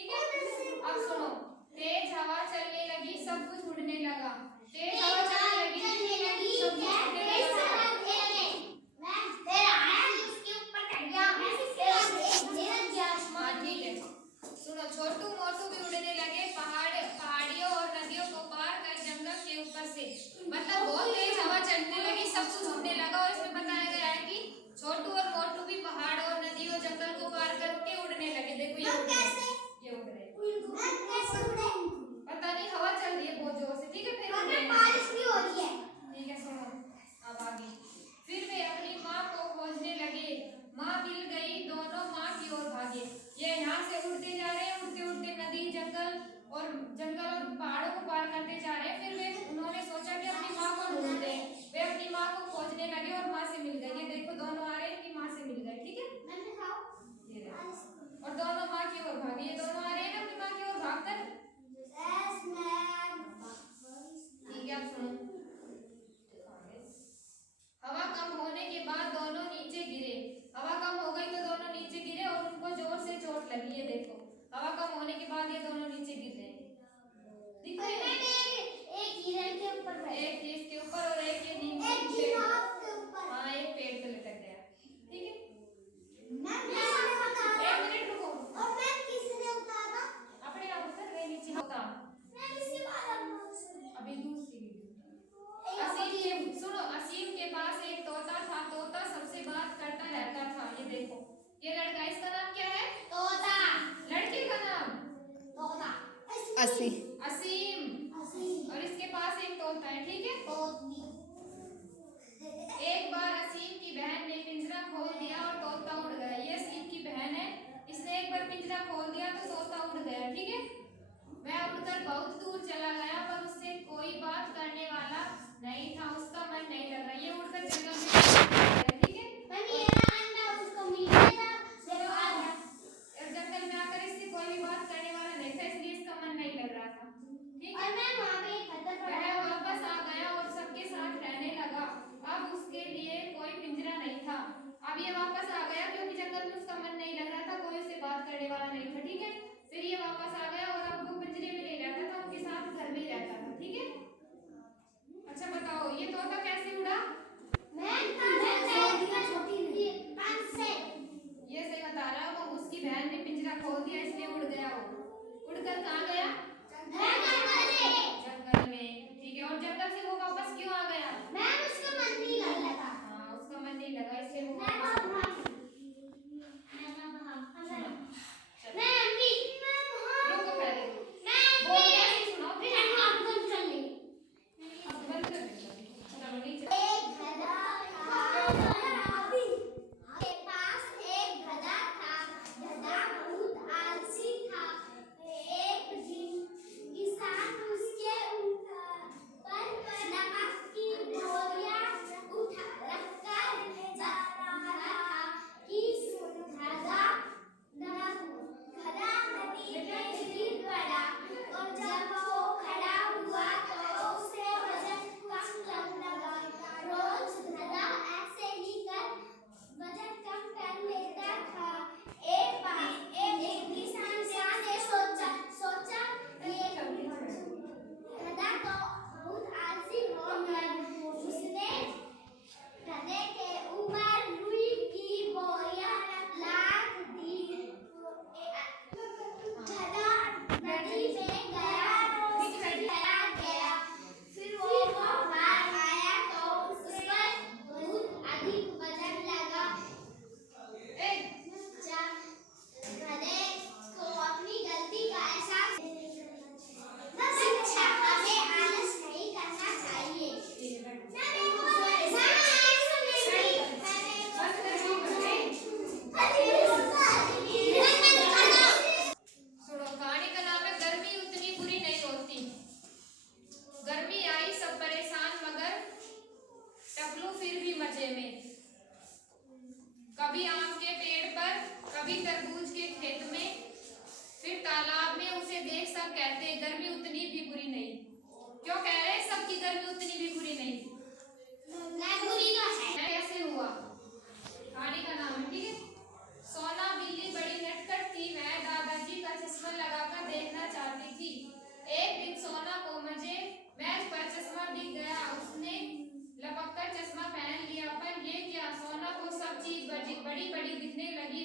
ठीक है। अब सुनो, तेज हवा चलने लगी, सब कुछ उड़ने लगा। तेज हवा चलने लगी, सब कुछ उड़ने लगा। हाँ ठीक है। सुनो, छोटू मोटू भी उड़ने लगे पहाड़ियों और नदियों को पार कर जंगल के ऊपर से। मतलब बहुत तेज हवा चलने लगी, सब कुछ उड़ने लगा। और इसमें बताया गया है कि छोटू और मोटू भी पहाड़ और नदियों जंगल को पार करके उड़ने लगे। देखो ये उड़ रहे पता नहीं, हवा चल रही है बहुत जोर से। ठीक है, फिर बारिश भी हो रही है। ठीक है, सुनो अब आगे। फिर वे अपनी माँ को खोजने लगे, माँ मिल गई, दोनों माँ की ओर भागे। ये यहाँ से उड़ते जा रहे हैं, उड़ते उड़ते नदी जंगल और पहाड़ों को पार करते जा रहे हैं। फिर वे उन्होंने सोचा कि अपनी माँ को ढूंढते हैं। वे अपनी माँ को खोजने लगे और माँ से मिल गए। ये देखो दोनों आ रहे हैं, इनकी माँ से मिल गए। ठीक है, और दोनों माँ की ओर भागे। ये दोनों आ रहे हैं ना अपनी माँ की ओर भागकर। ठीक है, आप सुनो। हवा कम होने के बाद दोनों नीचे गिरे। हवा कम हो गई तो दोनों नीचे गिरे और उनको जोर से चोट लगी। ये देखो, हवा कम होने के बाद ये दोनों नीचे गिर रहे हैं। दिख रहे हैं? एक हिरण के ऊपर, एक इसके ऊपर और एक ये नीम के नीचे। हाँ, एक पेड़ पे लटक गया। ठीक है, एक मिनट रुको। अपने आप उतर गए नीचे। होता अभी दूसरी सुनो, असीम के पास एक तोता था। तोता सबसे बात करता रहता था। ये देखो, ये लड़का, इसका नाम क्या है? तोता। लड़के का नाम? तोता। असीम। और इसके पास एक तोता है। ठीक है, एक बार असीम की बहन ने पिंजरा खोल दिया और तोता उड़ गया। ये असीम की बहन है, इसने एक बार पिंजरा खोल दिया तो तोता उड़ गया। ठीक है, वह उड़कर बहुत दूर चला गया, पर उससे कोई बात करने वाला नहीं था। उसका मन नहीं लग रहा। ये उड़कर जंगल में, ठीक है, और जंगल में आकर इससे कोई भी बात करने वाला नहीं था, इसलिए इसका मन नहीं लग रहा था। ठीक है, वह वापस आ गया और सबके साथ रहने लगा। अब उसके लिए कोई पिंजरा नहीं था। अब ये वापस आ गया क्योंकि जंगल में उसका मन नहीं लग रहा था, कोई उससे बात करने वाला नहीं था। ठीक है, फिर ये वापस आ गया और अब वो पिंजरे में नहीं रहता था, उनके साथ घर में ही रहता था। ठीक है, अच्छा बताओ ये तोता कैसे उड़ा? ये सही बता रहा है, वो उसकी बहन ने पिंजरा खोल दिया इसलिए उड़ गया। वो उड़कर कहाँ गया? जंगल में। ठीक है, और जंगल से वो वापस क्यों आ गया? उसका मन नहीं लगा। हाँ, उसका मन नहीं लगा इसलिए वो वापस आ गया। रुको पहले, बोल कैसे सुनाओ फिर बंद कर देंगे। चलो नीचे। कभी आम के पेड़ पर, कभी तरबूज के खेत में, फिर तालाब में उसे देख सब कहते हैं गर्मी उतनी भी बुरी नहीं। क्यों कह रहे हैं सबकी गर्मी उतनी भी बुरी नहीं? बुरी तो है। कैसे हुआ? कहानी का नाम है। ठीक है, सोना बिल्ली बड़ी नटखट थी। वह दादाजी का चश्मा लगा को मजे मेज पर चश्मा दिख गया, उसने लपक कर चश्मा पहन लिया। पर ये क्या, सोना को सब चीज बड़ी बड़ी दिखने लगी।